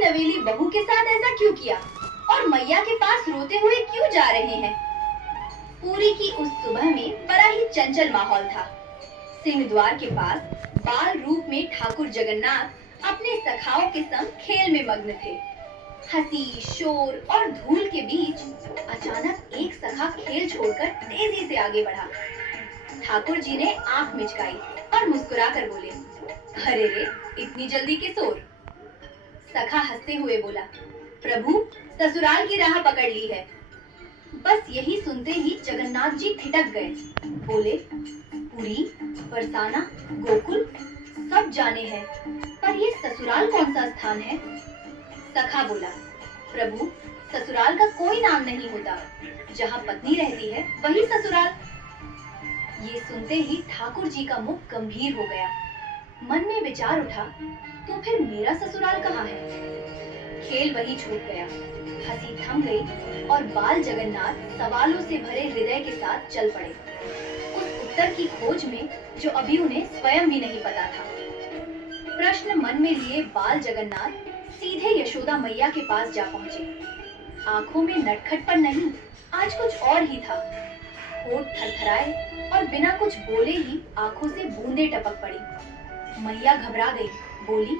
नवेली बहू के साथ ऐसा क्यों किया और मैया के पास रोते हुए क्यों जा रहे हैं? पूरी की उस सुबह में बड़ा ही चंचल माहौल था। सिंह द्वार के पास बाल रूप में ठाकुर जगन्नाथ अपने सखाओं के संग खेल में मग्न थे। हंसी, शोर और धूल के बीच अचानक एक सखा खेल छोड़कर तेजी से आगे बढ़ा। ठाकुर जी ने आंख मिचकाई और मुस्कुराकर बोले, अरे रे, इतनी जल्दी किसोर? सखा हंसते हुए बोला, प्रभु, ससुराल की राह पकड़ ली है। बस यही सुनते ही जगन्नाथ जी ठिठक गए। बोले, पुरी, बरसाना, गोकुल सब जाने हैं, पर ये ससुराल कौन सा स्थान है? सखा बोला, प्रभु, ससुराल का कोई नाम नहीं होता, जहाँ पत्नी रहती है वही ससुराल। ये सुनते ही ठाकुर जी का मुख गंभीर हो गया। मन में विचार उठा, तो फिर मेरा ससुराल कहाँ है? खेल वही छूट गया। हंसी थम गई और बाल जगन्नाथ सवालों से भरे हृदय के साथ चल पड़े, उस उत्तर की खोज में जो अभी उन्हें स्वयं भी नहीं पता था। प्रश्न मन में लिए बाल जगन्नाथ सीधे यशोदा मैया के पास जा पहुंचे। आंखों में नटखट पर नहीं, आज कुछ और ही था। होठ थरथराए और बिना कुछ बोले ही आंखों से बूंदें टपक पड़ी। मैया घबरा गई, बोली,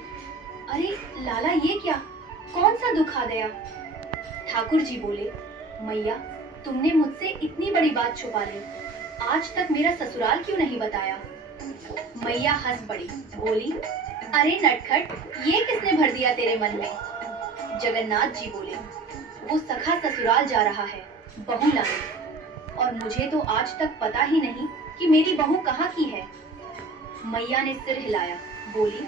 अरे लाला, ये क्या, कौन सा दुख आ गया? ठाकुर जी बोले, मैया, तुमने मुझसे इतनी बड़ी बात छुपा ली, आज तक मेरा ससुराल क्यों नहीं बताया? मैया हंस पड़ी, बोली, अरे नटखट, ये किसने भर दिया तेरे मन में? जगन्नाथ जी बोले, वो सखा ससुराल जा रहा है बहू लाने, और मुझे तो आज तक पता ही नहीं कि मेरी बहू कहाँ की है। मैया ने सिर हिलाया, बोली,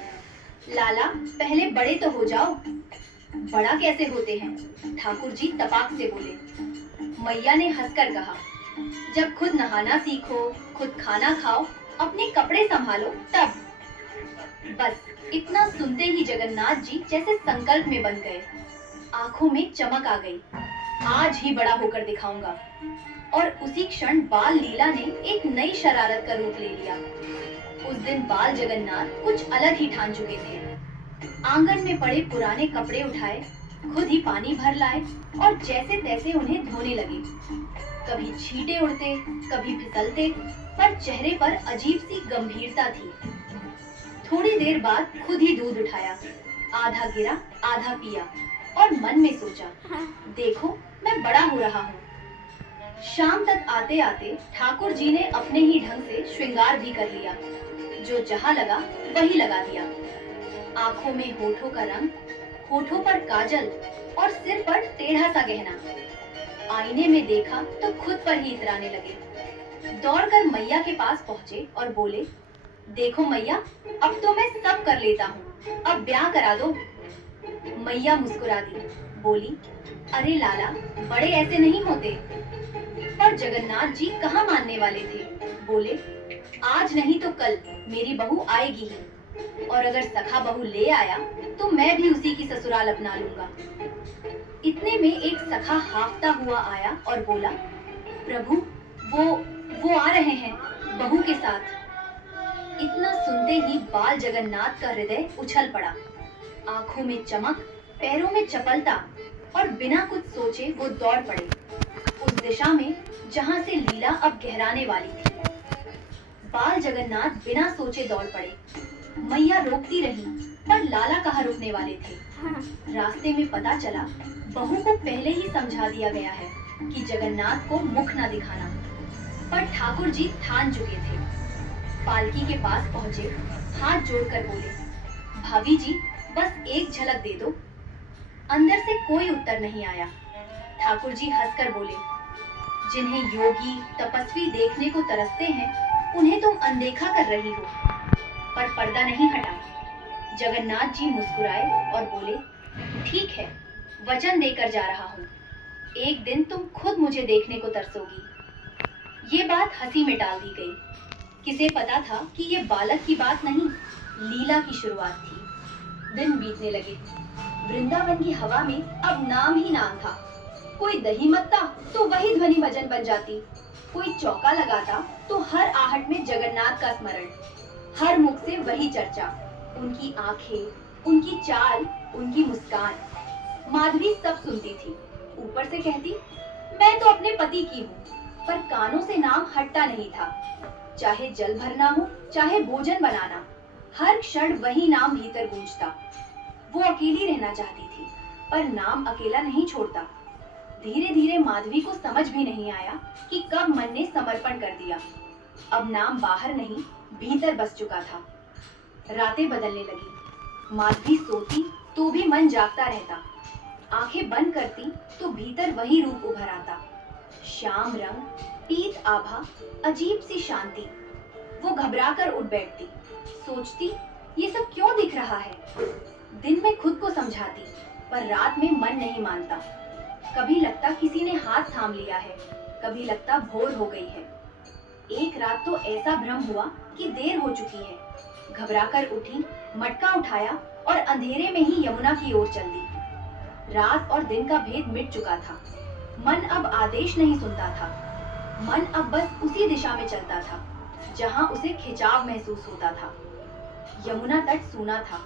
लाला, पहले बड़े तो हो जाओ। बड़ा कैसे होते हैं? ठाकुर जी तपाक से बोले। मैया ने हंसकर कहा, जब खुद नहाना सीखो, खुद खाना खाओ, अपने कपड़े संभालो, तब। बस इतना सुनते ही जगन्नाथ जी जैसे संकल्प में बंध गए। आंखों में चमक आ गई, आज ही बड़ा होकर दिखाऊंगा। और उसी क्षण बाल लीला ने एक नई शरारत का रूप ले लिया। उस दिन बाल जगन्नाथ कुछ अलग ही ठान चुके थे। आंगन में पड़े पुराने कपड़े उठाए, खुद ही पानी भर लाए और जैसे तैसे उन्हें धोने लगे। कभी छींटे उड़ते, कभी फिसलते, पर चेहरे पर अजीब सी गंभीरता थी। थोड़ी देर बाद खुद ही दूध उठाया, आधा गिरा, आधा पिया और मन में सोचा, देखो, मैं बड़ा हो रहा हूँ। शाम तक आते आते ठाकुर जी ने अपने ही ढंग से श्रृंगार भी कर लिया। जो जहाँ लगा वही लगा दिया। आंखों में होठों का रंग, होठों पर काजल और सिर पर टेढ़ा सा गहना। आईने में देखा तो खुद पर ही इतराने लगे। दौड़कर मैया के पास पहुँचे और बोले, देखो मैया, अब तो मैं सब कर लेता हूँ, अब ब्याह करा दो। मैया मुस्कुरा दी, बोली, अरे लाला, बड़े ऐसे नहीं होते। पर जगन्नाथ जी कहाँ मानने वाले थे। बोले, आज नहीं तो कल मेरी बहू आएगी ही, और अगर सखा बहू ले आया तो मैं भी उसी की ससुराल अपना लूंगा। इतने में एक सखा हाफता हुआ आया और बोला, प्रभु, वो आ रहे हैं बहू के साथ। इतना सुनते ही बाल जगन्नाथ का हृदय उछल पड़ा। आंखों में चमक, पैरों में चपलता और बिना कुछ सोचे वो दौड़ पड़े उस दिशा में जहां से लीला अब गहराने वाली थी। बाल जगन्नाथ बिना सोचे दौड़ पड़े। मैया रोकती रही, पर लाला कहाँ रुकने वाले थे। रास्ते में पता चला, बहू को पहले ही समझा दिया गया है कि जगन्नाथ को मुख न दिखाना, पर ठाकुर जी ठान चुके थे। पालकी के पास पहुंचे, हाथ जोड़कर बोले, भाभी जी, बस एक झलक दे दो। अंदर से कोई उत्तर नहीं आया। ठाकुर जी हंसकर बोले, जिन्हें योगी तपस्वी देखने को तरसते हैं, उन्हें तुम अनदेखा कर रही हो। पर पर्दा नहीं हटा। जगन्नाथ जी मुस्कुराए और बोले, ठीक है, वचन देकर जा रहा हूँ, एक दिन तुम खुद मुझे देखने को तरसोगी। ये बात हंसी में टाल दी गई। किसे पता था कि ये बालक की बात नहीं, लीला की शुरुआत थी। दिन बीतने लगे। वृंदावन की हवा में अब नाम ही नाम था। कोई दही मत्ता तो वही ध्वनि भजन बन जाती, कोई चौका लगाता तो हर आहट में जगन्नाथ का स्मरण, हर मुख से वही चर्चा। उनकी आंखें, उनकी चाल, उनकी मुस्कान। माधवी सब सुनती थी। ऊपर से कहती, मैं तो अपने पति की हूँ, पर कानों से नाम हटता नहीं था। चाहे जल भरना हो, चाहे भोजन बनाना, हर क्षण वही नाम भीतर गूंजता। वो अकेली रहना चाहती थी, पर नाम अकेला नहीं छोड़ता। धीरे धीरे माधवी को समझ भी नहीं आया कि कब मन ने समर्पण कर दिया। अब नाम बाहर नहीं, भीतर बस चुका था। रातें बदलने लगी। माधवी सोती तो भी मन जागता रहता। आंखें बंद करती तो भीतर वही रूप उभर आता। श्याम रंग, पीत आभा, अजीब सी शांति। वो घबराकर उठ बैठती, सोचती ये सब क्यों दिख रहा है। दिन में खुद को समझाती, पर रात में मन नहीं मानता। कभी लगता किसी ने हाथ थाम लिया है, कभी लगता भोर हो गई है। एक रात तो ऐसा भ्रम हुआ कि देर हो चुकी है। घबराकर उठी, मटका उठाया और अंधेरे में ही यमुना की ओर चल दी। रात और दिन का भेद मिट चुका था। मन अब आदेश नहीं सुनता था। मन अब बस उसी दिशा में चलता था जहां उसे खिंचाव महसूस होता था। यमुना तट सूना था,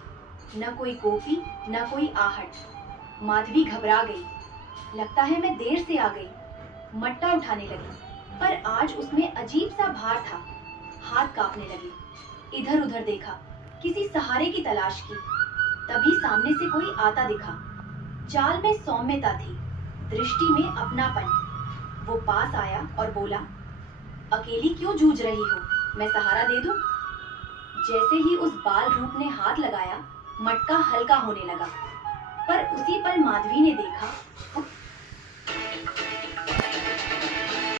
न कोई गोपी, न कोई आहट। माधवी घबरा गई। लगता है मैं देर से आ गई। मटका उठाने लगी, पर आज उसमें अजीब सा भार था। हाथ कांपने लगे। इधर उधर देखा, किसी सहारे की तलाश की। तभी सामने से कोई आता दिखा। चाल में सौम्यता थी, दृष्टि में अपनापन। वो पास आया और बोला, अकेली क्यों जूझ रही हो, मैं सहारा दे दूं? जैसे ही उस बाल रूप ने हाथ लगाया, मटका हल्का होने लगा। पर उसी पल माधवी ने देखा,